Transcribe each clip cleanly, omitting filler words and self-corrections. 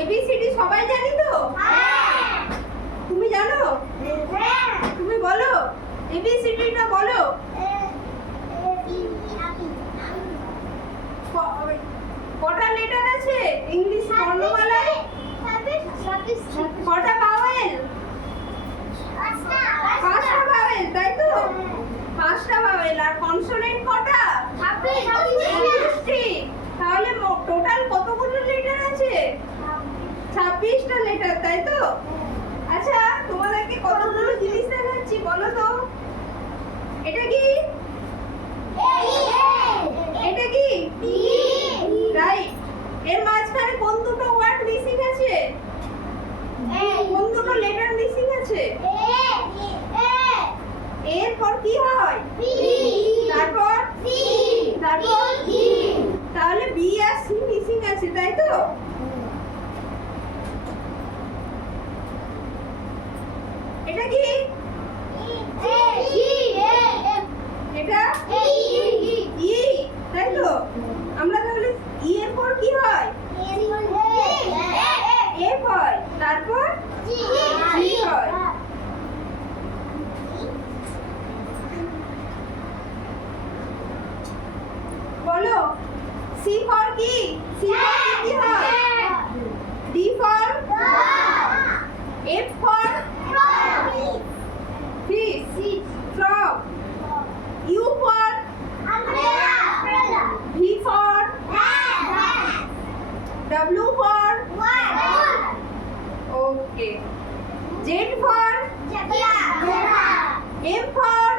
ABCD সবাই জানি তো? হ্যাঁ। তুমি জানো? হ্যাঁ। তুমি বলো, এবিসিডিটা বলো। কটা লেটার আছে ইংলিশ বর্ণমালায়? কটা ভাওয়েল? 5টা ভাওয়েল, তাই তো? 5টা ভাওয়েল। আর কনসোনেন্ট কটা? 26টি। তাহলে টোটাল কতগুলো লেটার আছে? 26টা লেটার, তাই তো? আচ্ছা, তোমাদেরকে কতগুলো জিনিস দেখাচ্ছি, বলো তো। এটা কি? এটা কি? রাইট। এর মাঝখানে কোন দুটো ওয়ার্ড মিসিং আছে? কোন দুটো লেটার মিসিং আছে? এরপর কি হয়? তারপর তারপর তাহলে বি আর সি মিসিং আছে, তাই তো? এটা কি? এটা ই, তাই তো? আমরা তাহলে ই এর পর কি হয়? এ হয়, তারপর জি হয়। বলো, সি ফর কি? সি ফর কি হয়? D for? F for? Fish, frog. U for? V for? W for? Okay. Z for? M for?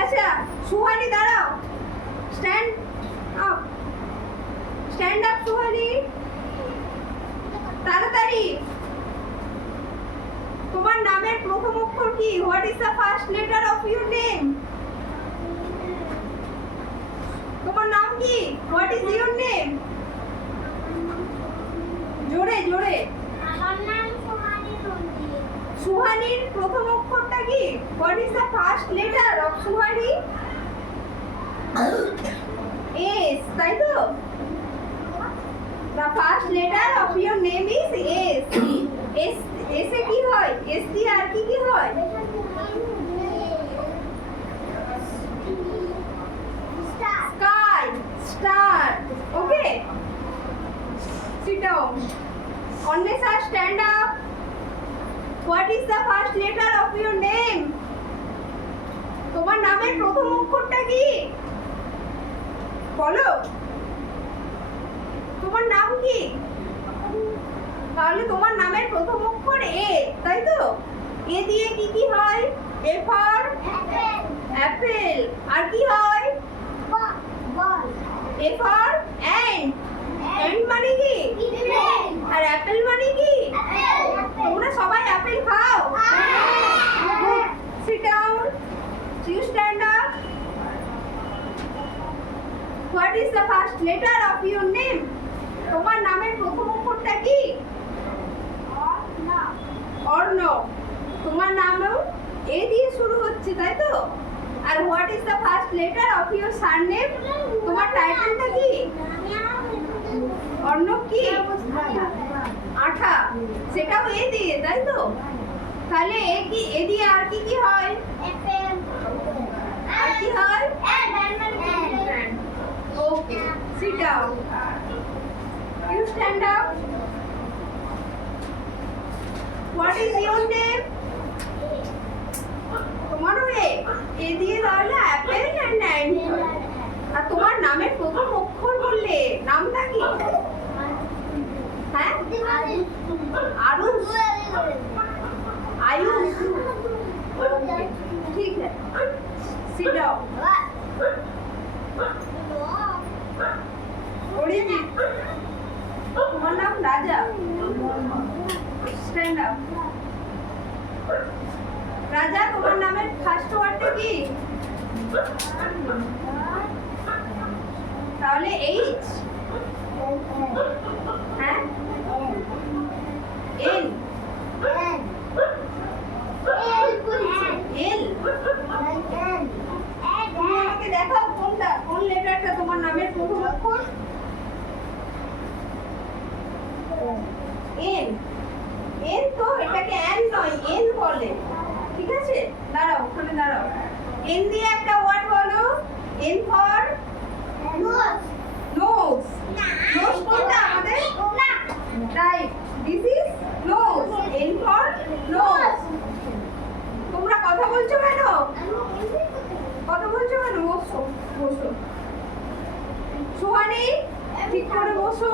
আচ্ছা, সুহানি দাঁড়াও। Stand up, stand up Suhani, তাড়াতাড়ি। তোমার নামের প্রথম অক্ষর কি? What is the first letter of your name? তোমার নাম কি? What is your name? জোরে জোরে। সুহানির প্রথম অক্ষরটা কি? What is the first letter of Suhani? S, তাই তো? The first letter of your name is S. S, S এ কি হয়? S দিয়ে আর কি কি হয়? Sky, star. Okay. Sit down. Annesa, stand up. What is the first letter of your name? তোমার নামের প্রথম অক্ষরটা কি? বলো। তোমার নাম কি? তাহলে তোমার নামের প্রথম অক্ষর এ, তাই তো? এ দিয়ে কি কি হয়? A for Apple. আর কি হয়? A for ant. অ্যান্ট মানে কি? আর অ্যাপেল মানে কি? তোমরা সবাই অ্যাপেল খাও? Sit down, you stand up. What is the first letter of your name? তোমার নামের প্রথম অক্ষরটা কি? অর্ণব। তোমার নামও এ দিয়ে শুরু হচ্ছে, তাই তো? আর what is the first letter of your surname? তোমার টাইটেলটা কি? অর্ণব কি? আঠা, সেটাও এ দিয়ে, তাই তো? তাহলে এ কি? এ দিয়ে আর কি কি হয়? আর কি হয়? Okay, sit down. You stand up. What is your name? তোমারও এ দিয়ে তাহলে অ্যাপেল অ্যান্ড অ্যান্ট। আর তোমার নামের প্রথম অক্ষর বললে নামটা কি? হ্যাঁ, আরুষ, আয়ুষ। Okay, ঠিক আছে। Sit down. অরিজিৎ। তোমার নাম রাজা। Stand up. রাজা, তোমার নামের ফার্স্ট ওয়ার্ডটা কি? তাহলে এইচ। হ্যাঁ, এল। এল। আমাকে দেখাও কোনটা, কোন লেটারটা তোমার নামের প্রথম অক্ষর? এন এন তো এটাকে অ্যান নয় এন বলে ঠিক আছে দাঁড়াও ওখানে দাঁড়াও এন দিয়ে একটা ওয়ার্ড বলো N for Nose. Nose nose কোনটা আমাদের right this is nose N for nose তোমরা কথা বলছো কেন কথা বলছো কেন বসো বসো সোহানি ঠিক করে বসো